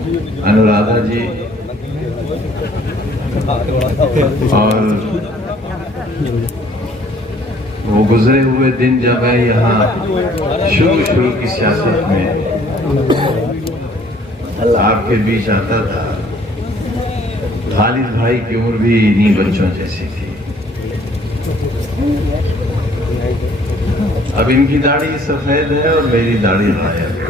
अनुराधा जी और वो गुजरे हुए दिन जब मैं यहाँ शुरू की सियासत में आपके बीच आता था, खालिद भाई की उम्र भी इन्हीं बच्चों जैसी थी। अब इनकी दाढ़ी सफेद है और मेरी दाढ़ी गायब है।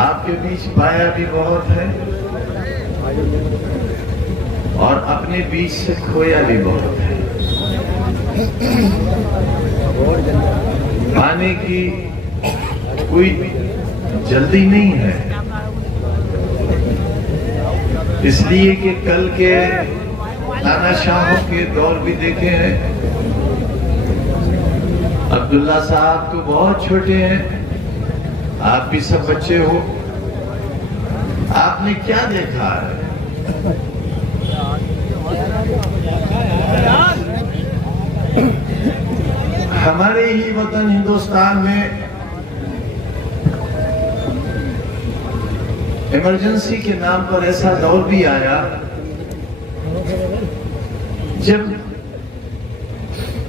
आपके बीच पाया भी बहुत है और अपने बीच से खोया भी बहुत है। पाने की कोई जल्दी नहीं है, इसलिए कि कल के तानाशाहों के दौर भी देखे हैं। अब्दुल्ला साहब तो बहुत छोटे हैं, आप भी सब बच्चे हो। आपने क्या देखा है? हमारे ही वतन हिंदुस्तान में इमरजेंसी के नाम पर ऐसा दौर भी आया जब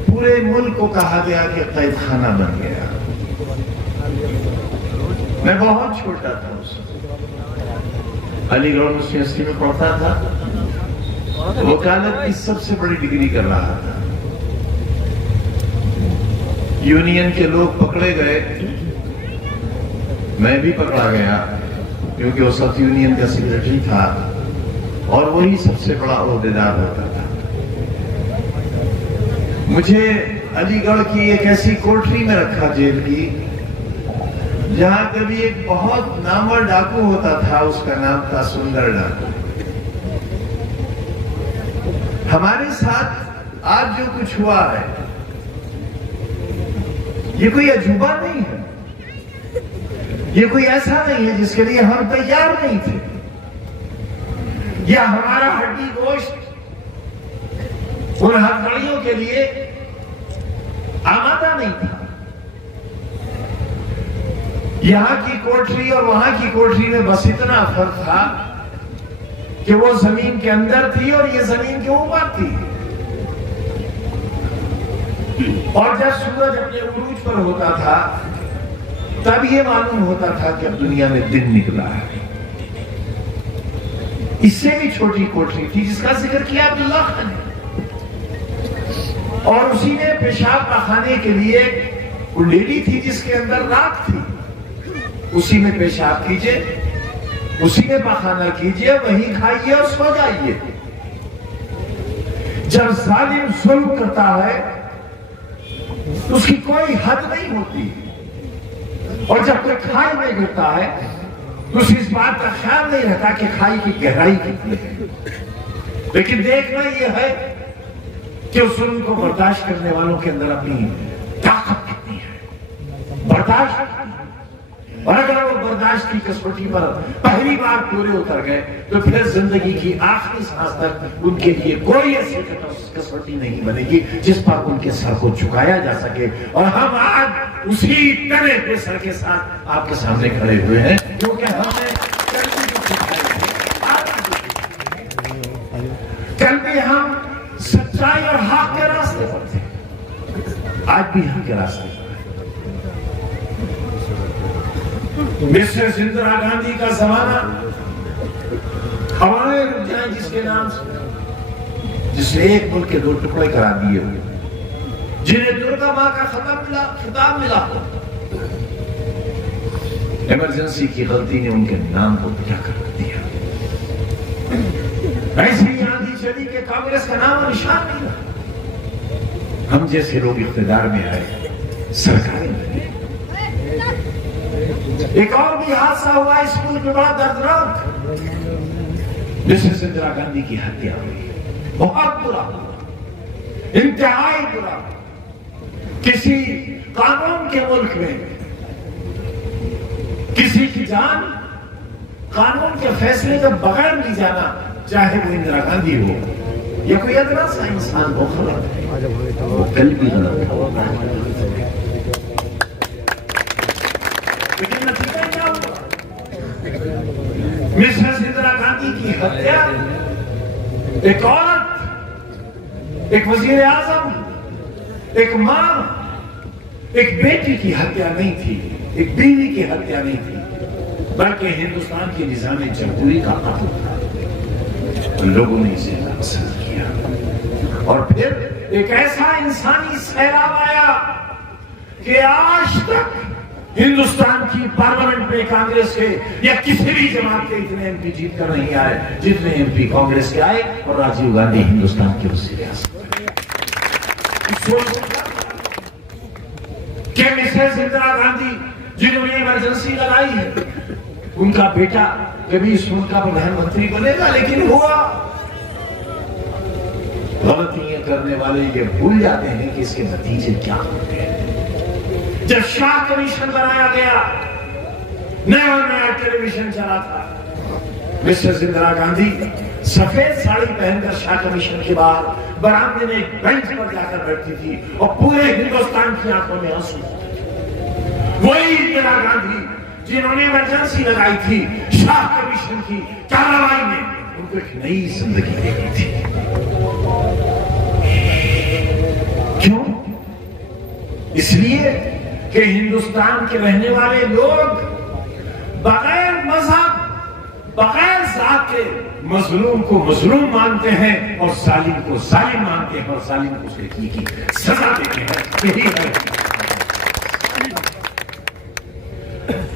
पूरे मुल्क को कहा गया कि कैद खाना बन गया। मैं बहुत छोटा था उस अलीगढ़ मुस्लिम यूनिवर्सिटी में पढ़ता था, वकालत की सबसे बड़ी डिग्री कर रहा था। यूनियन के लोग पकड़े गए, मैं भी पकड़ा गया क्योंकि वो सब यूनियन का सेक्रेटरी था और वही सबसे बड़ा ओहदेदार होता था। मुझे अलीगढ़ की एक ऐसी कोठरी में रखा, जेल की, जहां कभी एक बहुत नामवर डाकू होता था, उसका नाम था सुंदर डाकू। हमारे साथ आज जो कुछ हुआ है ये कोई अजूबा नहीं है, ये कोई ऐसा नहीं है जिसके लिए हम तैयार नहीं थे, या हमारा हड्डी गोश्त उन हथकड़ियों के लिए आमादा नहीं था। यहां की कोठरी और वहां की कोठरी में बस इतना फर्क था कि वो जमीन के अंदर थी और ये जमीन के ऊपर थी। और जब सूरज अपने उरूज पर होता था तब ये मालूम होता था कि अब दुनिया में दिन निकला है। इससे भी छोटी कोठरी थी जिसका जिक्र किया अब्दुल्ला खान ने, और उसी में पेशाब पाखाने के लिए कुंडेली थी जिसके अंदर राख थी। उसी में पेशाब कीजिए, उसी में पाखाना कीजिए, वहीं खाइए और सो जाइए। जब जालिम जुल्म करता है तो उसकी कोई हद नहीं होती, और जब तक खाई में गिरता है तो उसे इस बात का ख्याल नहीं रहता कि खाई की गहराई कितनी है। लेकिन देखना यह है कि उस जुल्म को बर्दाश्त करने वालों के अंदर अपनी ताकत कितनी है, बर्दाश्त। और अगर वो बर्दाश्त की कसौटी पर पहली बार पूरे उतर गए तो फिर जिंदगी की आखिरी सांस तक उनके लिए कोई ऐसी कसौटी नहीं बनेगी जिस पर उनके सर को झुकाया जा सके। और हम आज उसी तरह के सर के साथ आपके सामने खड़े हुए हैं, क्योंकि हमने कल भी हम सच्चाई और हक के रास्ते पर थे, आज भी हम के रास्ते पर। मिसेस इंदिरा गांधी का जमाना हवाएं रुक जाए जिसके नाम से, जिसने एक मुल्क के दो टुकड़े करा दिए हुए, जिन्हें दुर्गा मां का खिताब मिला, इमरजेंसी की गलती ने उनके नाम को मिटा कर दिया। ऐसी आंधी चली कि कांग्रेस का नाम और निशान नहीं रहा। हम जैसे लोग इख्तिदार में आए, सरकारें बनी। एक और भी हादसा हुआ इस मुल्क में बड़ा दर्दनाक, मिसेस इंदिरा गांधी की हत्या हुई। बहुत बुरा, इंतहाई बुरा। किसी कानून के मुल्क में किसी की जान कानून के फैसले के बगैर ली जाना, चाहे वो इंदिरा गांधी हो या कोई अदना सा इंसान हो, वो कल भी गलत था। लेकिन नतीजा क्या हुआ? मिसेस इंदिरा गांधी की हत्या एक औरत, एक वजीर आजम, एक मां, एक बेटी की हत्या नहीं थी, एक बीवी की हत्या नहीं थी, बल्कि हिंदुस्तान के निजाम जमहूरी का कत्ल था। तो लोगों ने इसे पसंद किया और फिर एक ऐसा इंसानी सैलाब आया कि आज तक हिंदुस्तान की पार्लियामेंट में कांग्रेस के या किसी भी जमात के इतने एमपी जीत कर नहीं आए जितने एमपी कांग्रेस के आए, और राजीव गांधी हिंदुस्तान के वज़ीर आज़म। कि मिसेस इंदिरा गांधी जिन्होंने इमरजेंसी लगाई है, उनका बेटा कभी इस मुल्क का प्रधानमंत्री बनेगा, लेकिन हुआ। गलतियां करने वाले ये भूल जाते हैं कि इसके नतीजे क्या होते हैं। जब शाह कमीशन बनाया गया, नया नया टेलीविजन चला था, मिसेस इंदिरा गांधी सफेद साड़ी पहनकर शाह कमीशन के बाहर बरामदे में एक बेंच पर जाकर बैठती थी और पूरे हिंदुस्तान की आंखों में आंसू थे। वही इंदिरा गांधी जिन्होंने इमरजेंसी लगाई थी शाह कमीशन की कार्रवाई में, उनको एक नई जिंदगी देनी थी। क्यों? इसलिए कि हिंदुस्तान के रहने वाले लोग बगैर मजहब, बगैर जात के मजलूम को मजलूम मानते हैं और जालिम को जालिम मानते हैं और जालिम को उसकी की सजा देते हैं। यही है।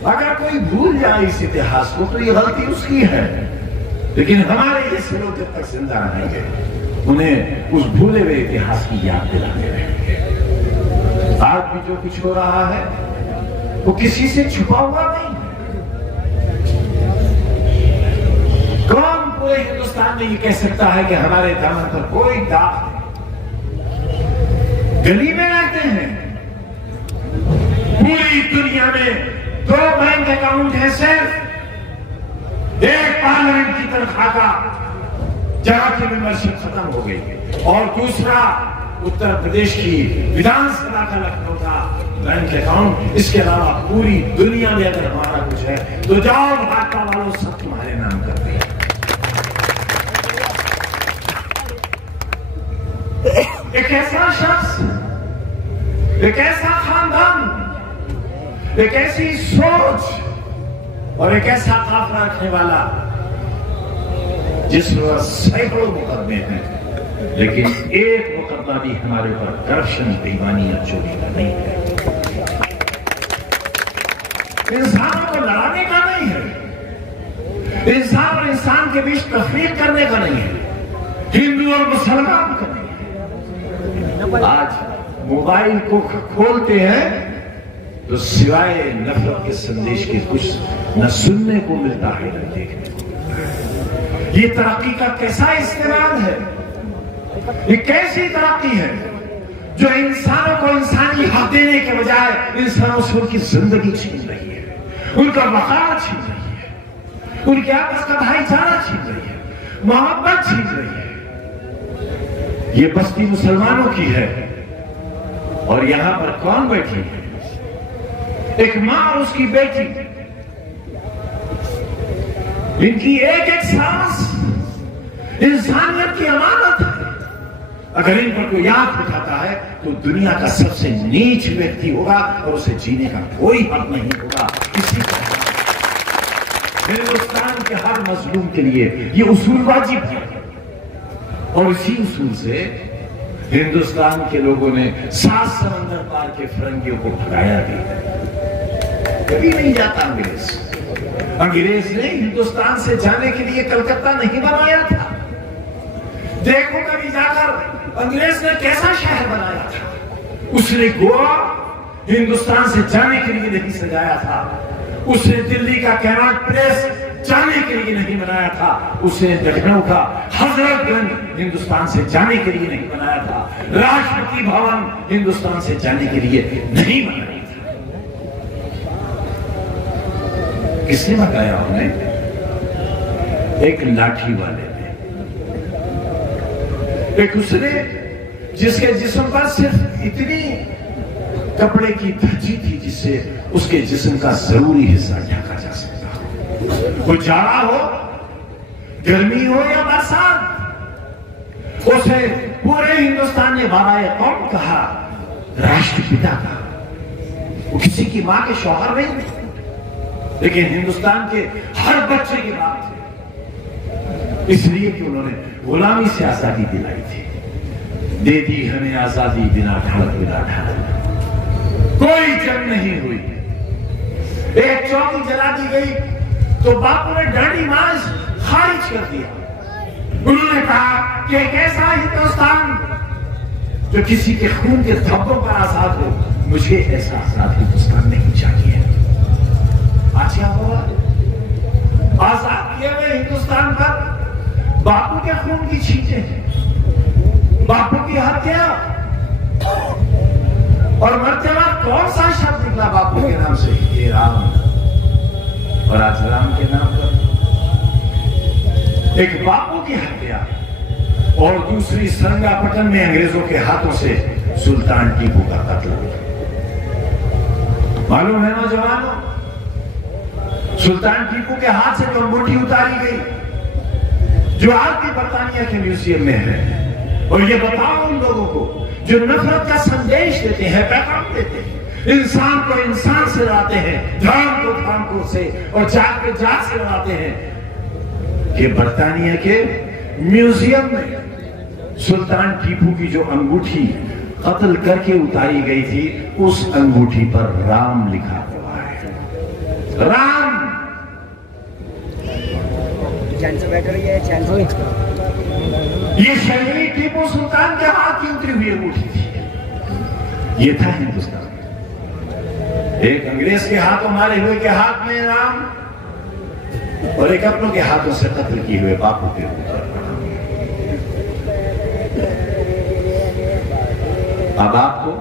अगर कोई भूल जाए इस इतिहास को तो ये गलती उसकी है, लेकिन हमारे जैसे लोग जब तक जिंदा रहेंगे उन्हें उस भूले हुए इतिहास की याद दिलाते रहेंगे। आज भी जो कुछ हो रहा है वो किसी से छुपा हुआ नहीं है। कौन पूरे हिंदुस्तान में ये कह सकता है कि हमारे दामन पर कोई दाग नहीं? गली में रहते हैं, पूरी दुनिया में 2 बैंक अकाउंट है सिर्फ, एक पार्लियामेंट की तनख्वाह का जहां की मेंबरशिप खत्म हो गई और दूसरा उत्तर प्रदेश की विधानसभा का लखनऊ का बैंक अकाउंट। इसके अलावा पूरी दुनिया में अगर हमारा कुछ है तो जाओ भाजपा वालों सब तुम्हारे नाम कर दिया। एक ऐसा शख्स, एक ऐसा खानदान, एक ऐसी सोच और एक ऐसा काफिला रखने वाला जिसमें सैकड़ों मुकदमे हैं, लेकिन एक मुकदमा भी हमारे ऊपर करप्शन, बेईमानी या चोरी का नहीं है। इंसानों को लड़ाने का नहीं है, इंसान और इंसान के बीच तफरीक करने का नहीं है, हिंदू और मुसलमान का नहीं है। आज मोबाइल को खोलते हैं तो सिवाय नफरत के संदेश के कुछ न सुनने को मिलता है न देखने को। ये तरक्की का कैसा इस्तेमाल है? ये कैसी तरक्की है जो इंसानों को इंसानी हक देने के बजाय इंसानों से उनकी जिंदगी छीन रही है, उनका वकार छीन रही है, उनके आपस का भाईचारा छीन रही है, मोहब्बत छीन रही है। ये बस्ती मुसलमानों की है और यहां पर कौन बैठी है? एक मां और उसकी बेटी। इनकी एक एक सांस इंसानियत की अमानत है। अगर इन पर कोई याद उठाता है तो दुनिया का सबसे नीच व्यक्ति होगा और उसे जीने का कोई हक नहीं होगा। इसी तरह हिंदुस्तान के हर मजलूम के लिए ये उसूल वाजिब है और इसी उसूल से हिंदुस्तान के लोगों ने 7 समंदर पार के फिरंगियों को भगाया भी। कभी नहीं जाता अंग्रेज। अंग्रेज ने हिंदुस्तान से जाने के लिए कलकत्ता नहीं बनाया था। देखो कभी जाकर अंग्रेज ने कैसा शहर बनाया था। उसने गोवा हिंदुस्तान से जाने के लिए नहीं सजाया था। उसने दिल्ली का कैनाट प्लेस जाने के लिए नहीं बनाया था। उसने लखनऊ का हजरतगंज हिंदुस्तान से जाने के लिए नहीं बनाया था। राष्ट्रपति भवन हिंदुस्तान से जाने के लिए नहीं बनाया था। किसने बताया उन्हें? एक लाठी वाले ने। एक उसने जिसके जिस्म पर सिर्फ इतनी कपड़े की धज्जी थी जिससे उसके जिस्म का जरूरी हिस्सा ढका जा सकता हो। वो जाड़ा हो, गर्मी हो या बरसात, उसे पूरे हिंदुस्तान ने बाबाए कौम कहा, राष्ट्रपिता कहा। वो किसी की मां के शौहर नहीं थे, लेकिन हिंदुस्तान के हर बच्चे की बात थी, इसलिए कि उन्होंने गुलामी से आजादी दिलाई थी। दे दी हमें आजादी बिना ढाल बिना ढाल, कोई जंग नहीं हुई। एक चौकी जला दी गई तो बापू ने डांडी मार्च खारिज कर दिया। उन्होंने कहा कि एक ऐसा हिंदुस्तान जो किसी के खून के धब्बों पर आजाद हो, मुझे ऐसा आजाद हिंदुस्तान नहीं चाहिए। आज क्या हुआ? आजाद किए हुए हिंदुस्तान पर बापू के खून की छींटे, बापू की हत्या, और मरते वक्त कौन सा शब्द निकला बापू के नाम से? ये राम। और आज राम के नाम पर एक बापू की हत्या और दूसरी सरंगापटन में अंग्रेजों के हाथों से सुल्तान टीपू का कत्ल। मालूम है नौजवानों, सुल्तान टीपू के हाथ से जो अंगूठी उतारी गई, जो आज भी बर्तानिया के म्यूजियम में है। और ये बताओ उन लोगों को जो नफरत का संदेश देते हैं, पैगाम देते हैं, इंसान को इंसान से लड़ाते हैं, धर्म को धर्म को से और जात को जात से लड़ाते हैं, कि बर्तानिया के म्यूजियम में सुल्तान टीपू की जो अंगूठी कत्ल करके उतारी गई थी, उस अंगूठी पर राम लिखा हुआ है। राम। ये शहीद टीपू सुल्तान के हाथ की उतरी हुई अंगूठी थी। ये था हिंदुस्तान। एक अंग्रेज के हाथों मारे हुए के हाथ में राम, और एक अपनों के हाथों से कत्ल किए हुए बापू के ऊपर। अब आपको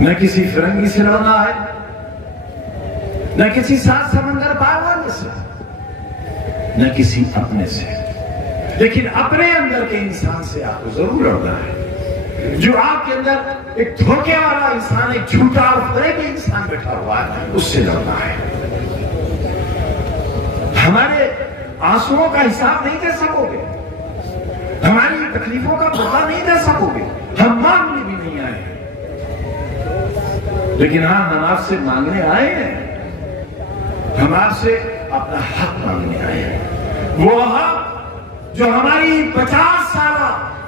न किसी फिरंगी से लड़ना है, न किसी सात समंदर पार वाले से, न किसी अपने से, लेकिन अपने अंदर के इंसान से आपको जरूर लड़ना है। जो आपके अंदर एक धोखे वाला इंसान, एक झूठा और फरेबी इंसान बैठा हुआ है, उससे लड़ना है। हमारे आंसुओं का हिसाब नहीं दे सकोगे, हमारी तकलीफों का बदला नहीं दे सकोगे, हम मांगने भी नहीं आए हैं, लेकिन हाँ, हम आपसे मांगने आए हैं, हम आपसे अपना हक मांगने आए हैं। वो हक जो हमारी 50 साल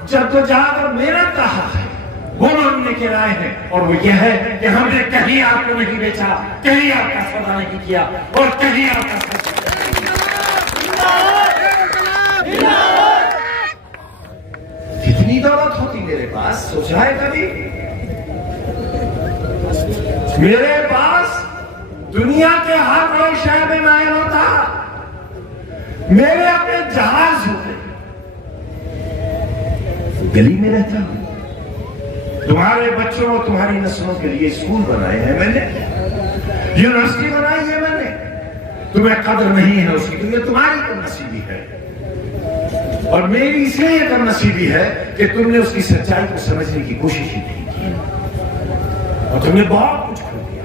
जद्दोजहद और मेहनत का हक है, वो मांगने के आए हैं। और वो यह है कि हमने कहीं आपको नहीं बेचा, कहीं आपका सौदा नहीं किया, और कहीं आपका कितनी दौलत होती मेरे पास, सोचा है कभी? मेरे पास दुनिया के हर बड़े शहर में महल होता, मेरे अपने जहाज होते, गली में रहता हूं। तुम्हारे बच्चों और तुम्हारी नस्लों के लिए स्कूल बनाए हैं मैंने, यूनिवर्सिटी बनाई है मैंने। तुम्हें कदर नहीं है उसकी, क्योंकि तुम्हारी कमनसीबी है, और मेरी इसलिए कमनसीबी है कि तुमने उसकी सच्चाई को समझने की कोशिश ही नहीं की, और तुमने बहुत कुछ खो दिया।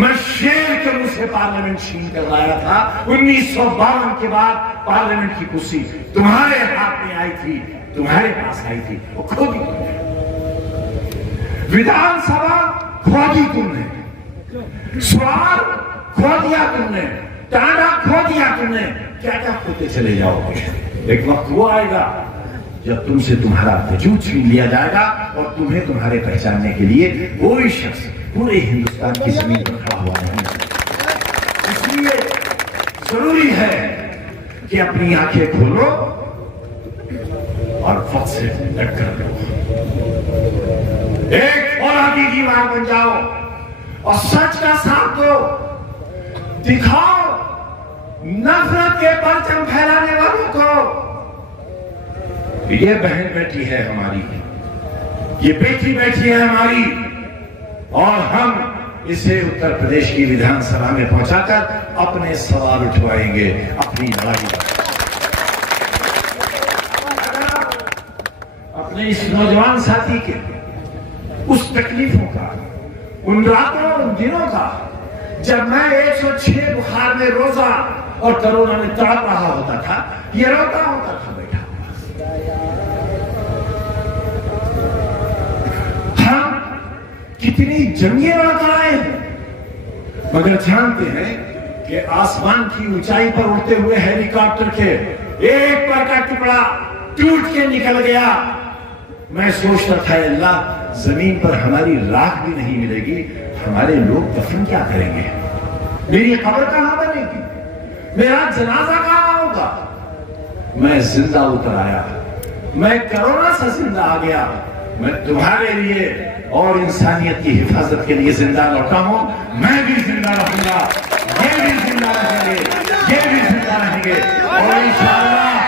मैं शेर के मुंह से पार्लियामेंट छीन कर लाया था। 1952 के बाद पार्लियामेंट की कुर्सी तुम्हारे हाथ में आई थी, तुम्हारे पास आई थी, वो खो दी तुमने। विधानसभा खो दी तुमने, स्वार खो दिया तुमने, टांडा खो दिया तुमने, क्या क्या खोते चले जाओगे। एक वक्त वो आएगा जब तुमसे तुम्हारा वजूद छीन लिया जाएगा, और तुम्हें तुम्हारे पहचानने के लिए कोई शख्स पूरे हिंदुस्तान की जमीन पर खड़ा हुआ नहीं। इसलिए जरूरी है कि अपनी आंखें खोलो और वक्त से डटकर लो, एक औलादी दीवार बन जाओ और सच का साथ दो, दिखाओ नफरत के परचम फैलाने वालों को ये बहन बैठी है हमारी, ये बेटी बैठी है हमारी, और हम इसे उत्तर प्रदेश की विधानसभा में पहुंचाकर अपने सवाल उठवाएंगे, अपनी लड़ाई। अपने इस नौजवान साथी के उस तकलीफों का, उन रातों उन दिनों का जब मैं 106 बुखार में रोजा और कोरोना में तड़प रहा होता था, ये रोता होता था बैठा हुआ। हम कितनी जंगें लड़कर आए हैं, मगर जानते हैं कि आसमान की ऊंचाई पर उड़ते हुए हेलीकॉप्टर के एक पर का टुकड़ा टूट के निकल गया। मैं सोचता था अल्लाह, जमीन पर हमारी राख भी नहीं मिलेगी, हमारे लोग दफन क्या करेंगे, मेरी कब्र कहां बनेगी, मेरा जनाजा कहां होगा। मैं जिंदा उतर आया, मैं कोरोना से जिंदा आ गया, मैं तुम्हारे लिए और इंसानियत की हिफाजत के लिए जिंदा लौटा हूं। मैं भी जिंदा रहूंगा, ये भी जिंदा रहेंगे, ये भी जिंदा रहेंगे और इंशाअल्लाह